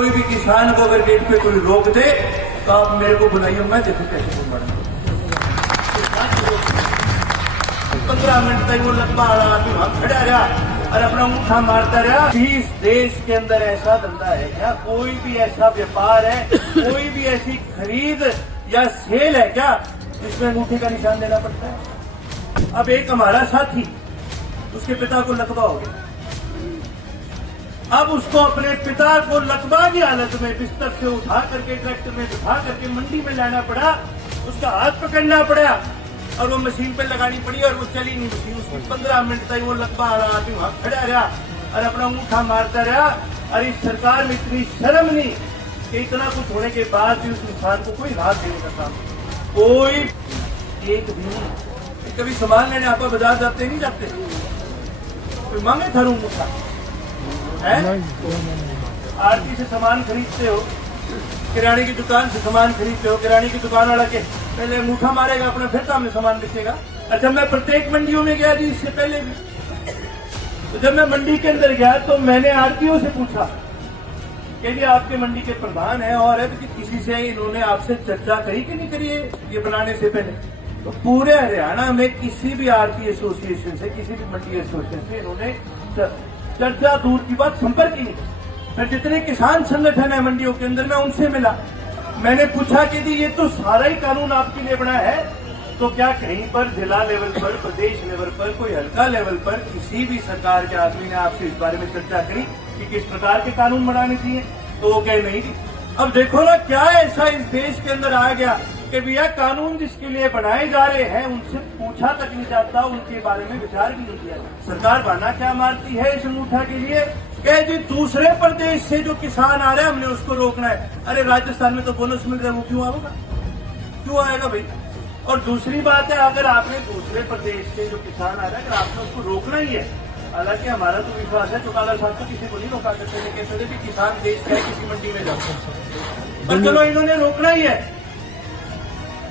कोई भी किसान को अगर गेट पे कोई रोक दे तो आप मेरे को बुलाइए, मैं देखूं कैसे तुम बढ़ा। 15 मिनट तक वो लंबा आदमी वहां खड़ा रहा और अपना अंगूठा मारता रहा। इस देश के अंदर ऐसा धंधा है क्या? कोई भी ऐसा व्यापार है, कोई भी ऐसी खरीद या सेल है क्या जिसमें अंगूठे का निशान देना पड़ता है? अब एक हमारा साथी, उसके पिता को लकवा हो गया। अब उसको अपने पिता को लकवा की हालत में बिस्तर से उठा करके ट्रैक्टर में बिठा करके मंडी में लाना पड़ा, उसका हाथ पकड़ना पड़ा और वो मशीन पे लगानी पड़ी और वो चली नहीं मशीन। उसको 15 मिनट तक वो लकवा आदमी वहां खड़ा रहा और अपना अंगूठा मारता रहा। और इस सरकार में इतनी शर्म नहीं कि इतना कुछ होने के बाद भी उस इंसान को कोई राहत देने का काम, कोई एक भी नहीं। कभी सामान लेने आप बाजार जाते नहीं जाते, कोई मांगे था अंगूठा है? आरती से सामान खरीदते हो, किराने की दुकान से सामान खरीदते हो, किराने की दुकान वाला के पहले अंगूठा मारेगा अपना, फिर सामने सामान बेचेगा। अच्छा, मैं प्रत्येक मंडियों में गया जी इससे पहले भी। तो जब मैं मंडी के अंदर गया तो मैंने आरतीओ से पूछा कि जी आपके मंडी के प्रधान है और है तो किसी से इन्होंने आपसे चर्चा करी कि नहीं करी है ये बनाने से पहले? तो पूरे हरियाणा में किसी भी आरती एसोसिएशन से, किसी भी मंडी एसोसिएशन से इन्होंने चर्चा दूर की बात संपर्क ही नहीं। फिर जितने किसान संगठन है मंडियों के अंदर, मैं उनसे मिला, मैंने पूछा कि जी ये तो सारा ही कानून आपके लिए बना है, तो क्या कहीं पर जिला लेवल पर, प्रदेश लेवल पर, कोई हल्का लेवल पर किसी भी सरकार के आदमी ने आपसे इस बारे में चर्चा करी कि किस प्रकार के कानून बनाने चाहिए? तो वो कहे नहीं। अब देखो ना क्या ऐसा इस देश के अंदर आ गया कि भैया कानून जिसके लिए बनाए जा रहे हैं उनसे पूछा तक नहीं जाता, उनके बारे में विचार भी नहीं किया जाता। सरकार बहाना क्या मारती है इस अंगूठा के लिए? कहे जी दूसरे प्रदेश से जो किसान आ रहे हैं हमने उसको रोकना है। अरे राजस्थान में तो बोनस मिल रहा है, वो क्यों आएगा? क्यों आएगा भाई? और दूसरी बात है, अगर आपने दूसरे प्रदेश से जो किसान आ रहा है अगर आपने उसको रोकना ही है, हालांकि हमारा तो विश्वास है चौटाला साहब को किसी को नहीं रोका करते, लेकिन कहते थे किसान देश का है, किसी मंडी में जाओ, पर चलो इन्होंने रोकना ही है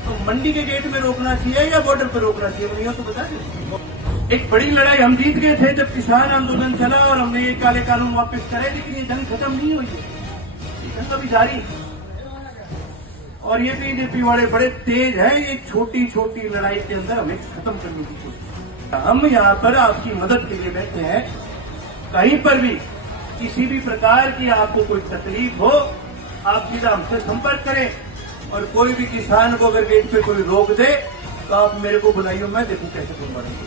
तो मंडी के गेट में रोकना चाहिए या बॉर्डर पर रोकना चाहिए? मुझे तो बता दें। एक बड़ी लड़ाई हम जीत गए थे जब किसान आंदोलन चला और हमने ये काले कानून वापस करे, लेकिन ये जंग खत्म नहीं हुई है, ये जंग अभी जारी। और ये बीजेपी वाले बड़े तेज हैं, ये छोटी छोटी लड़ाई के अंदर हमें खत्म करने की कोशिश। हम यहाँ पर आपकी मदद के लिए बैठे हैं। कहीं पर भी किसी भी प्रकार की आपको कोई तकलीफ हो, आप सीधा हमसे संपर्क करें। और कोई भी किसान को अगर गेट पे कोई रोक दे तो आप मेरे को बुलाइए, मैं देखूं कैसे तुम बढ़ेंगे।